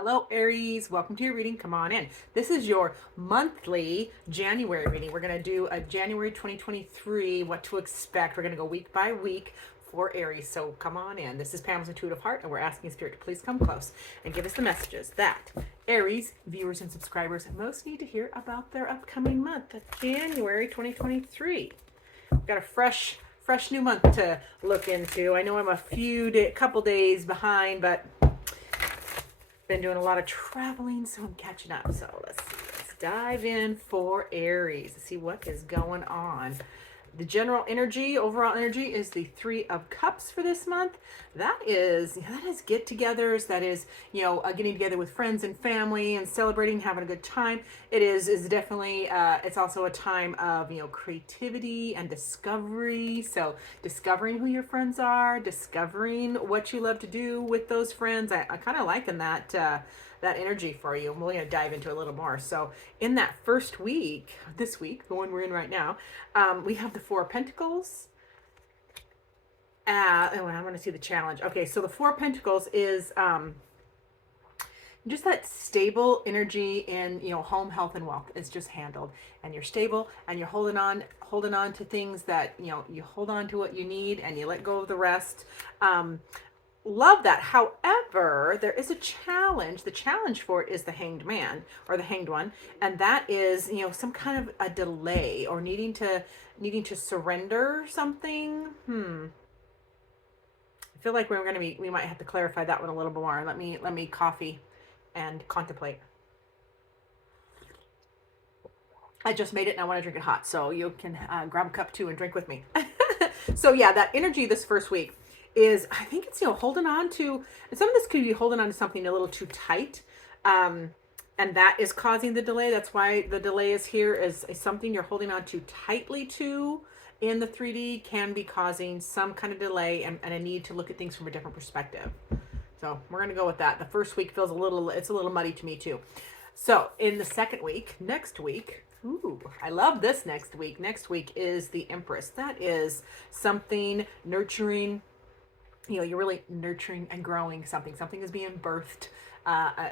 Hello, Aries. Welcome to your reading. Come on in. This is your monthly January reading. We're going to do a January 2023, what to expect. We're going to go week by week for Aries. So come on in. This is Pamela's Intuitive Heart, and we're asking Spirit to please come close and give us the messages that Aries viewers and subscribers most need to hear about their upcoming month, January 2023. We've got a fresh new month to look into. I know I'm a couple days behind, but been doing a lot of traveling, so I'm catching up. So let's see. Let's dive in for Aries to see what is going on. The general energy, overall energy, is the Three of Cups for this month. That is get-togethers. That is, getting together with friends and family and celebrating, having a good time. It is definitely. It's also a time of creativity and discovery. So discovering who your friends are, discovering what you love to do with those friends. I kind of liken that energy for you. And we're going to dive into a little more. So in that first week, this week, the one we're in right now, we have the Four of Pentacles. And I want to see the challenge. Okay, so the Four of Pentacles is just that stable energy in home, health, and wealth. It's just handled, and you're stable, and you're holding on to things that you hold on to what you need, and you let go of the rest. Love that. However, there is a challenge. The challenge for it is the Hanged Man or the Hanged One, and that is some kind of a delay or needing to surrender something. I feel like we might have to clarify that one a little bit more. Let me coffee and contemplate. I just made it and I want to drink it hot, so you can grab a cup too and drink with me. So yeah, that energy this first week is, I think it's holding on to, and some of this could be holding on to something a little too tight, and that is causing the delay. That's why the delay is here, is something you're holding on too tightly to in the 3D can be causing some kind of delay and a need to look at things from a different perspective. So we're going to go with that. The first week feels it's a little muddy to me too. So in the second week, next week, ooh, I love this next week. Next week is the Empress. That is something nurturing. You're really nurturing and growing something. Something is being birthed.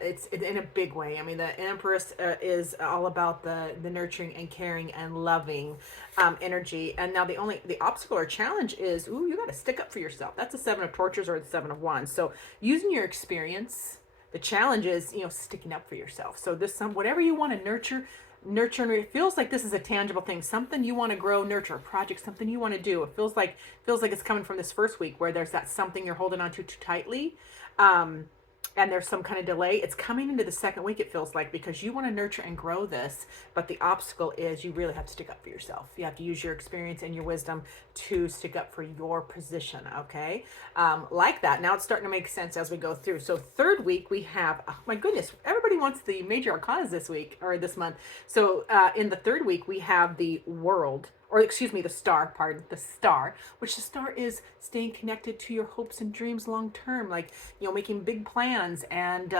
It's in a big way. I mean, the Empress is all about the nurturing and caring and loving energy. And now the obstacle or challenge is, ooh, you got to stick up for yourself. That's the Seven of Torches or the Seven of Wands. So using your experience, the challenge is, sticking up for yourself. So whatever you want to nurture, it feels like this is a tangible thing, something you want to grow, nurture, a project, something you want to do. It feels like it's coming from this first week where there's that something you're holding on to too tightly, and there's some kind of delay. It's coming into the second week, it feels like, because you want to nurture and grow this, but the obstacle is you really have to stick up for yourself. You have to use your experience and your wisdom to stick up for your position, okay? Like that. Now it's starting to make sense as we go through. So third week we have, oh my goodness, everybody wants the major arcanas this week, or this month. So in the third week we have the World, or excuse me, the Star, which the Star is staying connected to your hopes and dreams long term, like, making big plans, and,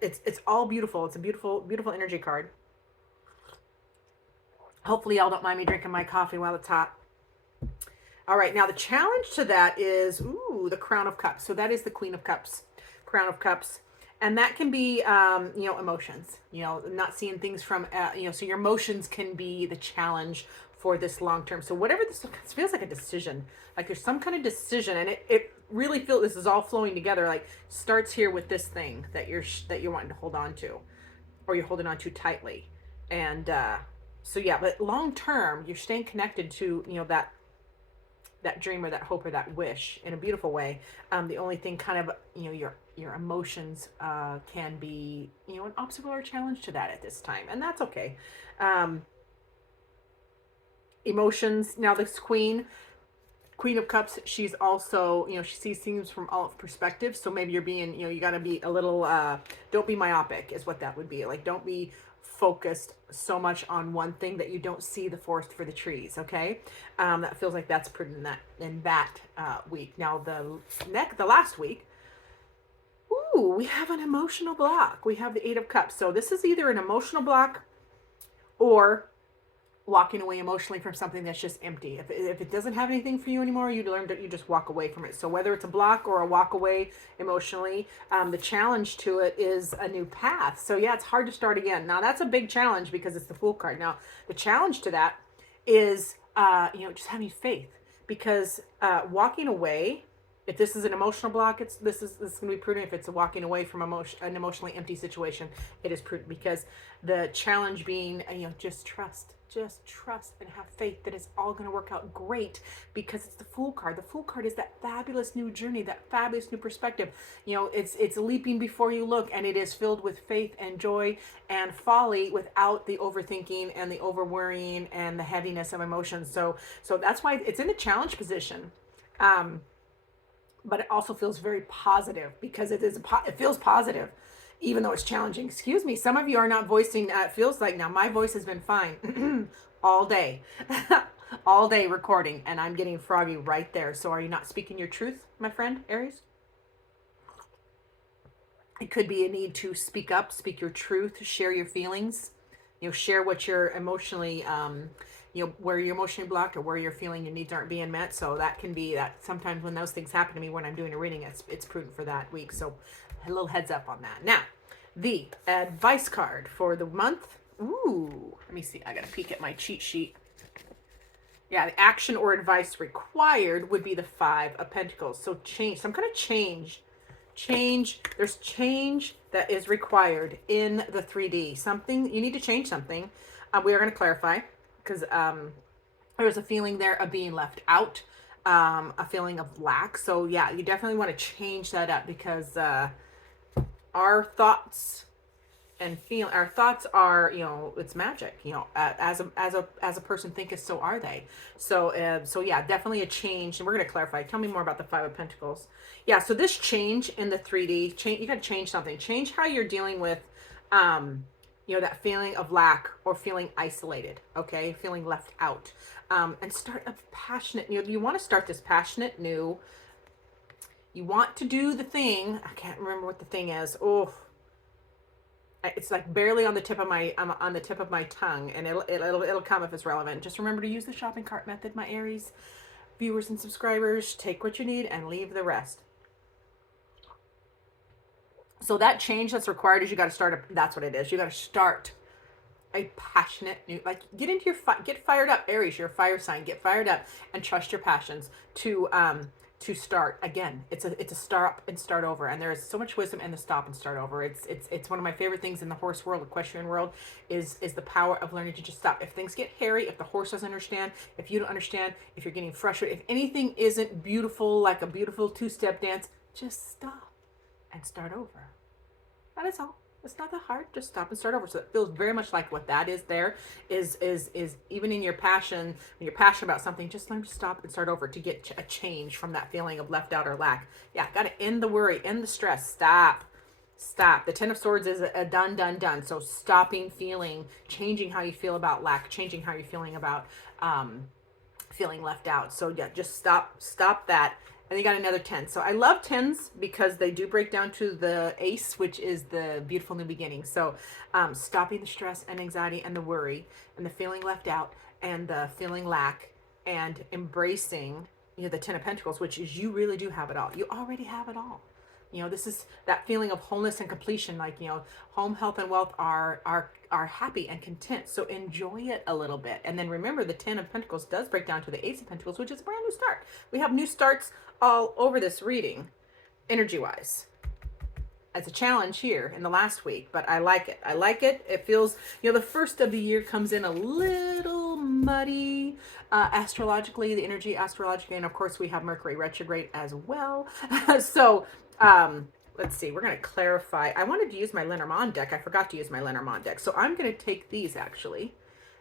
it's all beautiful. It's a beautiful, beautiful energy card. Hopefully y'all don't mind me drinking my coffee while it's hot. All right, now the challenge to that is, ooh, the Crown of Cups. So that is the Queen of Cups, Crown of Cups. And that can be, emotions, not seeing things from, so your emotions can be the challenge for this long term. So whatever this feels like, a decision, like there's some kind of decision, and it really feels this is all flowing together. Like starts here with this thing that you're wanting to hold on to, or you're holding on to tightly. And so yeah, but long term, you're staying connected to, that dream or that hope or that wish in a beautiful way. The only thing kind of, your emotions can be, an obstacle or a challenge to that at this time. And that's okay. Emotions. Now this Queen of Cups, she's also, she sees things from all perspectives. So maybe you're being, you got to be a little, don't be myopic is what that would be. Like, don't be focused so much on one thing that you don't see the forest for the trees. Okay. That feels like that's pretty in that week. Now the last week, ooh, we have an emotional block. We have the Eight of Cups. So this is either an emotional block or walking away emotionally from something that's just empty. If it doesn't have anything for you anymore, you learn that you just walk away from it. So whether it's a block or a walk away emotionally, the challenge to it is a new path. So yeah, it's hard to start again. Now that's a big challenge because it's the Fool card. Now the challenge to that is, just having faith, because walking away, if this is an emotional block, this is going to be prudent. If it's a walking away from an emotionally empty situation, it is prudent, because the challenge being, just trust and have faith that it's all going to work out great, because it's the Fool card. The Fool card is that fabulous new journey, that fabulous new perspective. It's leaping before you look, and it is filled with faith and joy and folly, without the overthinking and the over worrying and the heaviness of emotions. So that's why it's in the challenge position. But it also feels very positive, because it feels positive, even though it's challenging. Excuse me, some of you are not voicing. It feels like, now my voice has been fine all day, all day recording, and I'm getting froggy right there. So are you not speaking your truth, my friend Aries? It could be a need to speak up, speak your truth, share your feelings, share what you're emotionally, where you're emotionally blocked, or where you're feeling your needs aren't being met. So that can be that sometimes when those things happen to me when I'm doing a reading, it's prudent for that week. So a little heads up on that. Now, the advice card for the month. Ooh, let me see. I got to peek at my cheat sheet. Yeah, the action or advice required would be the Five of Pentacles. So change, some kind of change. There's change that is required in the 3D. Something, you need to change something. We are going to clarify, because there's a feeling there of being left out, a feeling of lack. So yeah, you definitely want to change that up, because our thoughts our thoughts are, it's magic, as a person thinketh, so are they. So yeah, definitely a change. And we're going to clarify. Tell me more about the Five of Pentacles. Yeah, so this change in the 3D change, you got to change something. Change how you're dealing with that feeling of lack, or feeling isolated, okay, feeling left out, and start a passionate new. You want to start this passionate new. You want to do the thing. I can't remember what the thing is. Oh, it's like barely on the tip of my tongue, and it'll come if it's relevant. Just remember to use the shopping cart method, my Aries viewers and subscribers. Take what you need and leave the rest. So that change that's required is, you got to start. That's what it is. You got to start a passionate new, like, get fired up, Aries. You're a fire sign. Get fired up and trust your passions to start again. It's a stop and start over, and there is so much wisdom in the stop and start over. It's one of my favorite things in the horse world, equestrian world, is the power of learning to just stop. If things get hairy, if the horse doesn't understand, if you don't understand, if you're getting frustrated, if anything isn't beautiful, like a beautiful two-step dance, just stop and start over. That is all. It's not that hard. Just stop and start over. So it feels very much like what that is. There is even in your passion, when you're passionate about something, just learn to stop and start over to get a change from that feeling of left out or lack. Yeah, got to end the worry, end the stress. Stop. The Ten of Swords is a done. So stopping feeling, changing how you feel about lack, changing how you're feeling about feeling left out. So yeah, just stop that. And you got another 10. So I love 10s because they do break down to the ace, which is the beautiful new beginning. So stopping the stress and anxiety and the worry and the feeling left out and the feeling lack, and embracing, the 10 of Pentacles, which is, you really do have it all. You already have it all. This is that feeling of wholeness and completion. Like, home, health, and wealth are happy and content. So enjoy it a little bit. And then remember, the 10 of Pentacles does break down to the Ace of Pentacles, which is a brand new start. We have new starts all over this reading, energy-wise. As a challenge here in the last week, but I like it. It feels, the first of the year comes in a little muddy astrologically, the energy astrologically, and of course we have Mercury retrograde as well. So let's see, we're going to clarify. I wanted to use my Lenormand deck. I forgot to use my Lenormand deck. So I'm going to take these actually,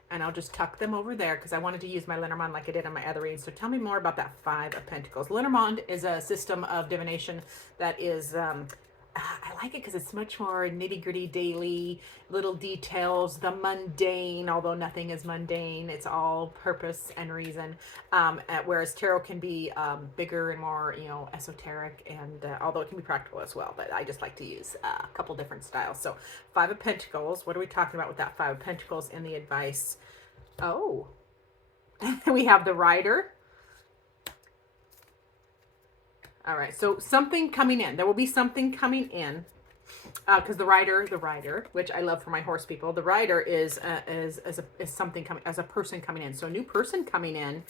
and I'll just tuck them over there because I wanted to use my Lenormand like I did on my other readings. So tell me more about that Five of Pentacles. Lenormand is a system of divination that is, I like it because it's much more nitty-gritty, daily, little details, the mundane, although nothing is mundane. It's all purpose and reason. Whereas tarot can be bigger and more, esoteric, and although it can be practical as well. But I just like to use a couple different styles. So Five of Pentacles, what are we talking about with that Five of Pentacles in the advice? Oh, we have the Rider. All right, so something coming in. There will be something coming in, because the rider, which I love for my horse people, the rider is something coming, as a person coming in. So a new person coming in,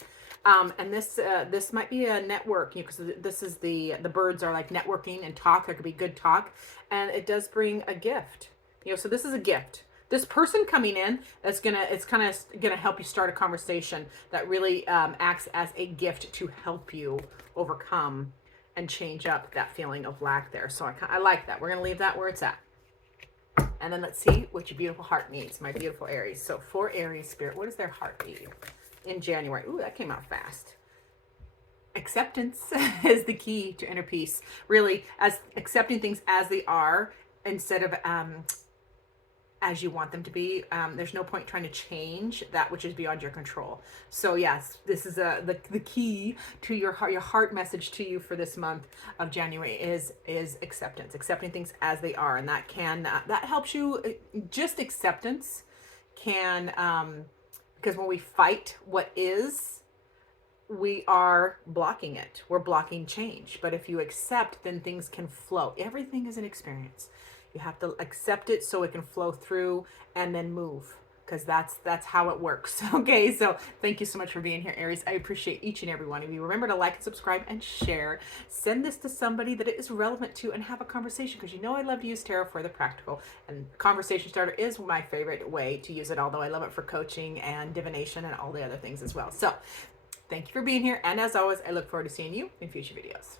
and this might be a network, because this is the birds are like networking and talk. There could be good talk, and it does bring a gift. So this is a gift. This person coming in is it's kind of gonna help you start a conversation that really acts as a gift to help you overcome and change up that feeling of lack there. So I like that. We're going to leave that where it's at. And then let's see what your beautiful heart needs, my beautiful Aries. So for Aries spirit, what does their heart need in January? Ooh, that came out fast. Acceptance is the key to inner peace. Really, as accepting things as they are instead of as you want them to be. There's no point trying to change that which is beyond your control. So yes, this is the key to your heart message to you for this month of January is acceptance, accepting things as they are, and that can that helps you. Just acceptance can because when we fight what is, we are blocking it. We're blocking change. But if you accept, then things can flow. Everything is an experience. You have to accept it so it can flow through and then move, because that's how it works. Okay, so thank you so much for being here, Aries. I appreciate each and every one of you. Remember to like and subscribe and share. Send this to somebody that it is relevant to and have a conversation, because I love to use tarot for the practical, and conversation starter is my favorite way to use it, although I love it for coaching and divination and all the other things as well. So thank you for being here, and as always, I look forward to seeing you in future videos.